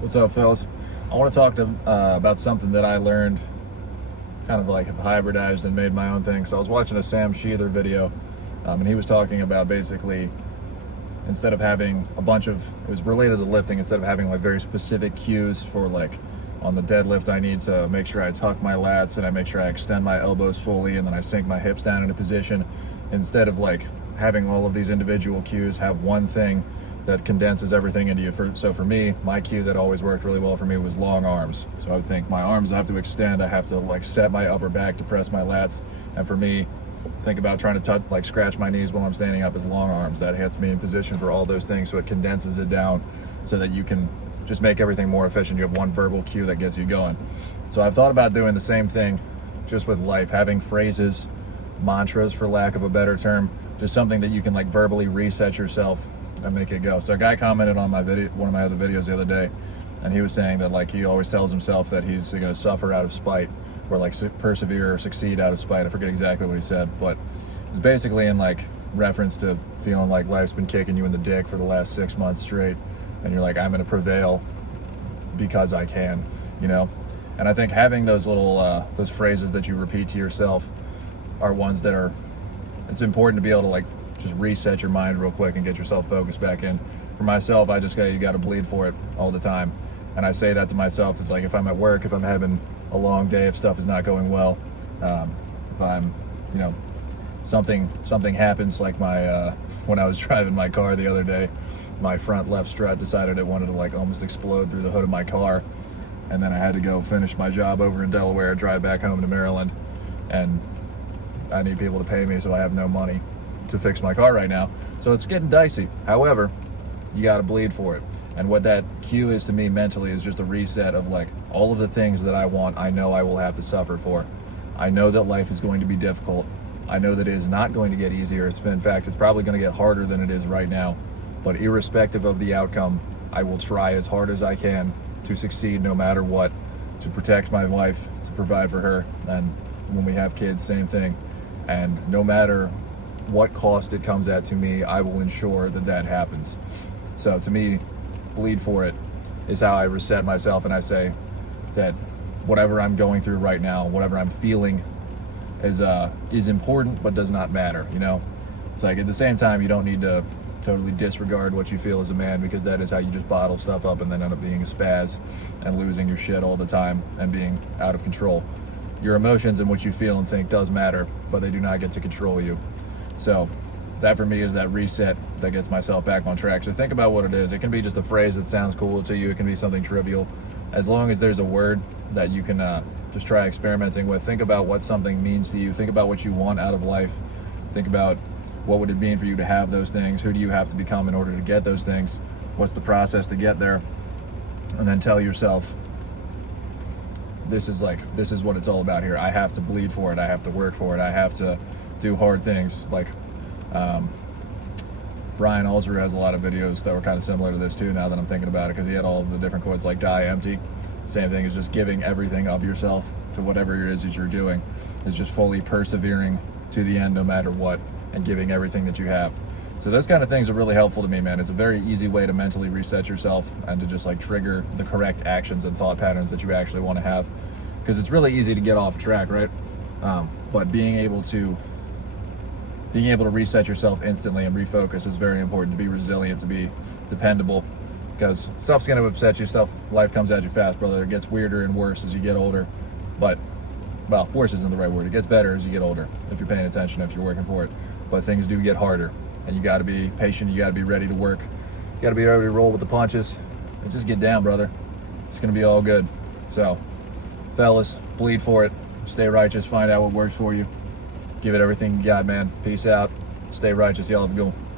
What's up, fellas? I want to talk about something that I learned, kind of like have hybridized and made my own thing. So I was watching a Sam Sheether video, and he was talking about basically, instead of having a bunch of, it was related to lifting, instead of having like very specific cues for like, on the deadlift I need to make sure I tuck my lats and I make sure I extend my elbows fully and then I sink my hips down into position. Instead of like having all of these individual cues, have one thing that condenses everything into you. So for me, my cue that always worked really well for me was long arms. So I would think my arms I have to extend, I have to like set my upper back to press my lats. And for me, think about trying to like scratch my knees while I'm standing up as long arms. That hits me in position for all those things. So it condenses it down so that you can just make everything more efficient. You have one verbal cue that gets you going. So I've thought about doing the same thing just with life, having phrases, mantras for lack of a better term, just something that you can like verbally reset yourself and make it go. So a guy commented on my video, one of my other videos the other day, and he was saying that like he always tells himself that he's going to suffer out of spite, or like persevere or succeed out of spite. I forget exactly what he said, but it's basically in like reference to feeling like life's been kicking you in the dick for the last 6 months straight, and you're like, I'm going to prevail because I can, you know? And I think having those little those phrases that you repeat to yourself are ones that are, it's important to be able to like just reset your mind real quick and get yourself focused back in. For myself, I just you got to bleed for it all the time. And I say that to myself. It's like if I'm at work, if I'm having a long day, if stuff is not going well, if I'm, you know, something happens, like my when I was driving my car the other day, my front left strut decided it wanted to like almost explode through the hood of my car, and then I had to go finish my job over in Delaware, drive back home to Maryland, and I need people to pay me, so I have no money to fix my car right now. So it's getting dicey. However, you got to bleed for it. And what that cue is to me mentally is just a reset of like all of the things that I want, I know I will have to suffer for. I know that life is going to be difficult. I know that it is not going to get easier. In fact, it's probably going to get harder than it is right now. But irrespective of the outcome, I will try as hard as I can to succeed no matter what, to protect my wife, to provide for her. And when we have kids, same thing. And no matter what cost it comes at to me, I will ensure that that happens. So to me, bleed for it is how I reset myself, and I say that whatever I'm going through right now, whatever I'm feeling is important but does not matter, you know? It's like at the same time, you don't need to totally disregard what you feel as a man, because that is how you just bottle stuff up and then end up being a spaz and losing your shit all the time and being out of control. Your emotions and what you feel and think does matter, but they do not get to control you. So that for me is that reset that gets myself back on track. So think about what it is. It can be just a phrase that sounds cool to you. It can be something trivial. As long as there's a word that you can just try experimenting with. Think about what something means to you. Think about what you want out of life. Think about what would it mean for you to have those things. Who do you have to become in order to get those things? What's the process to get there? And then tell yourself, this is what it's all about here. I have to bleed for it. I have to work for it. I have to do hard things. Like Brian Alzer has a lot of videos that were kind of similar to this too, now that I'm thinking about it, because he had all of the different quotes like die empty. Same thing is just giving everything of yourself to whatever it is that you're doing, is just fully persevering to the end no matter what, and giving everything that you have. So those kind of things are really helpful to me, man. It's a very easy way to mentally reset yourself and to just like trigger the correct actions and thought patterns that you actually want to have, because it's really easy to get off track, right? But being able to reset yourself instantly and refocus is very important, to be resilient, to be dependable, because stuff's going to upset you. Life comes at you fast, brother. It gets weirder and worse as you get older. But, well, worse isn't the right word. It gets better as you get older, if you're paying attention, if you're working for it. But things do get harder, and you got to be patient. You got to be ready to work. You got to be ready to roll with the punches and just get down, brother. It's going to be all good. So, fellas, bleed for it. Stay righteous. Find out what works for you. Give it everything you got, man. Peace out. Stay righteous. Y'all have a good one.